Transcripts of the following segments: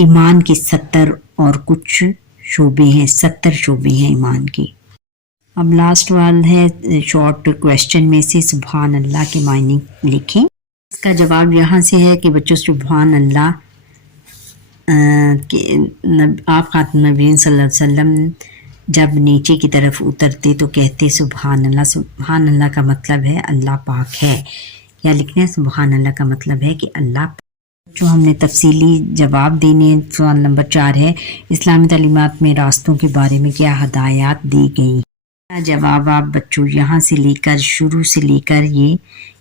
ایمان کے 70 اور کچھ شعبے ہیں، 70 شعبے ہیں ایمان کے۔ اب لاسٹ وال ہے شارٹ کویسچن میں سے سبحان اللہ کے معنی لکھیں۔ اس کا جواب یہاں سے ہے کہ بچوں سبحان اللہ آپ خاتم نبیین صلی اللہ علیہ وسلم جب نیچے کی طرف اترتے تو کہتے سبحان اللہ۔ سبحان اللہ کا مطلب ہے اللہ پاک ہے، یا لکھنا ہے سبحان اللہ کا مطلب ہے کہ اللہ پاک۔ جو ہم نے تفصیلی جواب دینے، سوال نمبر 4 ہے اسلامی تعلیمات میں راستوں کے بارے میں کیا ہدایات دی گئی؟ جواب آپ بچوں یہاں سے لے کر شروع سے لے کر یہ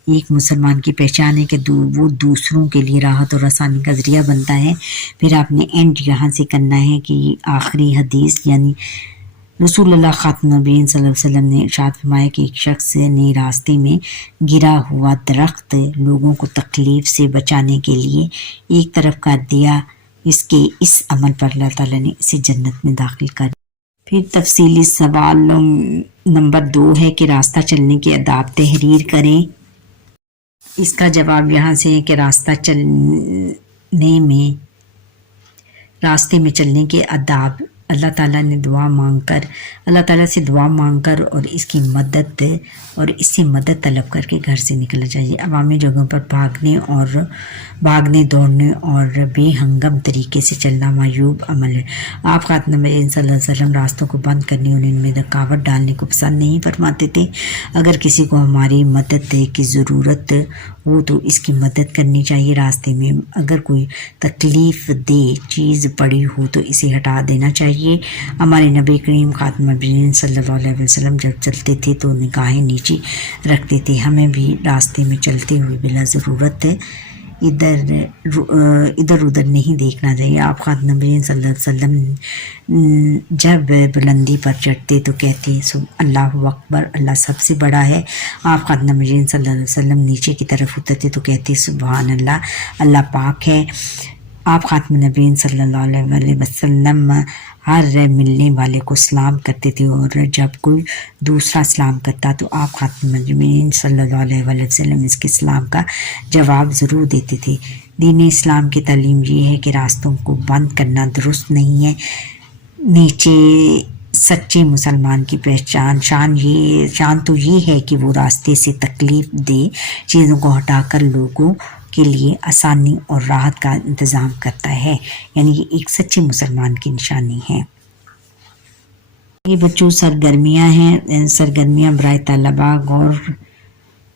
ایک مسلمان کی پہچان ہے کہ وہ دوسروں کے لیے راحت اور آسانی کا ذریعہ بنتا ہے۔ پھر آپ نے اینڈ یہاں سے کرنا ہے کہ آخری حدیث یعنی رسول اللہ خاتم نبیین صلی اللہ علیہ وسلم نے ارشاد فرمایا کہ ایک شخص نے راستے میں گرا ہوا درخت لوگوں کو تکلیف سے بچانے کے لیے ایک طرف کر دیا، اس عمل پر اللہ تعالیٰ نے اسے جنت میں داخل کر دیا۔ پھر تفصیلی سوال نمبر 2 ہے کہ راستہ چلنے کے آداب تحریر کریں۔ اس کا جواب یہاں سے ہے کہ راستے میں چلنے کے آداب اللہ تعالیٰ سے دعا مانگ کر اور اس کی مدد اور اس سے مدد طلب کر کے گھر سے نکلنا چاہیے۔ عوامی جگہوں پر بھاگنے دوڑنے اور بے ہنگم طریقے سے چلنا معیوب عمل ہے۔ آپ خاتم نبیین صلی اللہ علیہ وسلم راستوں کو بند کرنے اور ان میں رکاوٹ ڈالنے کو پسند نہیں فرماتے تھے۔ اگر کسی کو ہماری مدد کی ضرورت ہو تو اس کی مدد کرنی چاہیے۔ راستے میں اگر کوئی تکلیف دہ چیز پڑی ہو تو اسے ہٹا دینا چاہیے۔ ہمارے نبی کریم خاتم النبیین صلی اللہ علیہ وسلم جب چلتے تھے تو نگاہیں نیچے رکھتے تھے۔ ہمیں بھی راستے میں چلتے ہوئے بلا ضرورت ادھر ادھر نہیں دیکھنا چاہیے۔ آپ خاتم النبیین صلی اللہ علیہ وسلم جب بلندی پر چڑھتے تو کہتے اللہ اکبر، اللہ سب سے بڑا ہے۔ آپ خاتم النبیین صلی اللہ علیہ وسلم نیچے کی طرف اترتے تو کہتے سبحان اللہ، اللہ پاک ہے۔ آپ خاتم النبیین صلی اللہ علیہ وسلم ہر ملنے والے کو سلام کرتے تھے، اور جب کوئی دوسرا سلام کرتا تو آپ خاتم النبیین صلی اللہ علیہ وسلم اس کے سلام کا جواب ضرور دیتے تھے۔ دین اسلام کی تعلیم یہ ہے کہ راستوں کو بند کرنا درست نہیں ہے۔ نیچے سچے مسلمان کی شان تو یہ ہے کہ وہ راستے سے تکلیف دہ چیزوں کو ہٹا کر لوگوں کے لیے آسانی اور راحت کا انتظام کرتا ہے، یعنی یہ ایک سچے مسلمان کی نشانی ہے۔ یہ بچوں سرگرمیاں ہیں، سرگرمیاں برائے طلبہ غور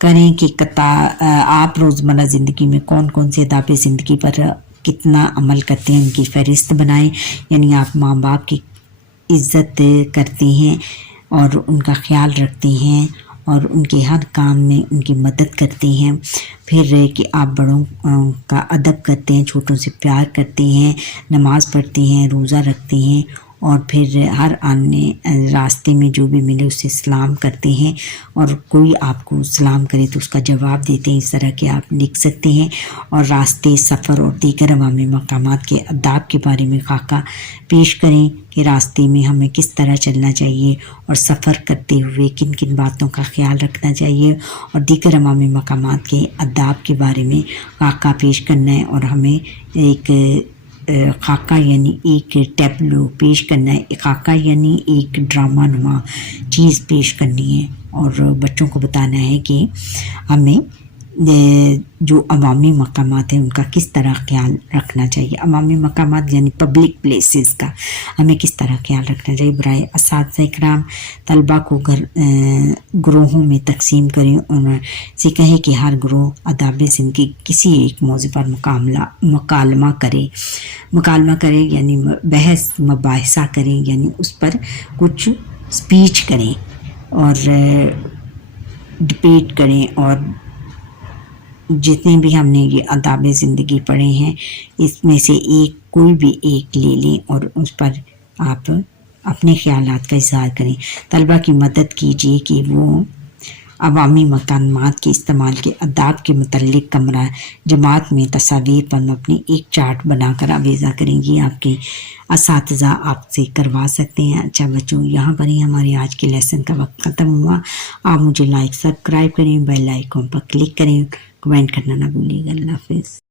کریں کہ آپ روزمرہ زندگی میں کون کون سے آداب زندگی پر کتنا عمل کرتے ہیں، ان کی فہرست بنائیں۔ یعنی آپ ماں باپ کی عزت کرتے ہیں اور ان کا خیال رکھتے ہیں اور ان کے ہر کام میں ان کی مدد کرتے ہیں۔ پھر کہ آپ بڑوں کا ادب کرتے ہیں، چھوٹوں سے پیار کرتے ہیں، نماز پڑھتے ہیں، روزہ رکھتے ہیں، اور پھر ہر آنے راستے میں جو بھی ملے اسے سلام کرتے ہیں، اور کوئی آپ کو سلام کرے تو اس کا جواب دیتے ہیں۔ اس طرح کے آپ لکھ سکتے ہیں۔ اور راستے، سفر اور دیگر عوامی مقامات کے آداب کے بارے میں خاکہ پیش کریں کہ راستے میں ہمیں کس طرح چلنا چاہیے اور سفر کرتے ہوئے کن کن باتوں کا خیال رکھنا چاہیے، اور دیگر عوامی مقامات کے آداب کے بارے میں خاکہ پیش کرنا ہے۔ اور ہمیں ایک خاکہ یعنی ایک ٹیبلو پیش کرنا ہے، خاکہ یعنی ایک ڈرامہ نما چیز پیش کرنی ہے، اور بچوں کو بتانا ہے کہ ہمیں جو عوامی مقامات ہیں ان کا کس طرح خیال رکھنا چاہیے۔ عوامی مقامات یعنی پبلک پلیسز کا ہمیں کس طرح خیال رکھنا چاہیے۔ برائے اساتذہ اکرام طلبہ کو گروہوں میں تقسیم کریں، ان سے کہیں کہ ہر گروہ آداب زندگی کسی ایک موضوع پر مکالمہ کرے یعنی بحث مباحثہ کریں، یعنی اس پر کچھ سپیچ کریں اور ڈبیٹ کریں، اور جتنے بھی ہم نے یہ آداب زندگی پڑھے ہیں اس میں سے کوئی بھی ایک لے لیں اور اس پر آپ اپنے خیالات کا اظہار کریں۔ طلبہ کی مدد کیجیے کہ وہ عوامی مقامات کے استعمال کے آداب کے متعلق کمرہ جماعت میں تصاویر پر مبنی ایک چارٹ بنا کر آویزہ کریں گی۔ آپ کے اساتذہ آپ سے کروا سکتے ہیں۔ اچھا بچوں، یہاں پر ہی ہمارے آج کے لیسن کا وقت ختم ہوا۔ آپ مجھے لائک سبسکرائب کریں، بیل آئیکن پر کلک کریں، کمنٹ کرنا نہ بھولیے گا۔ اللہ حافظ۔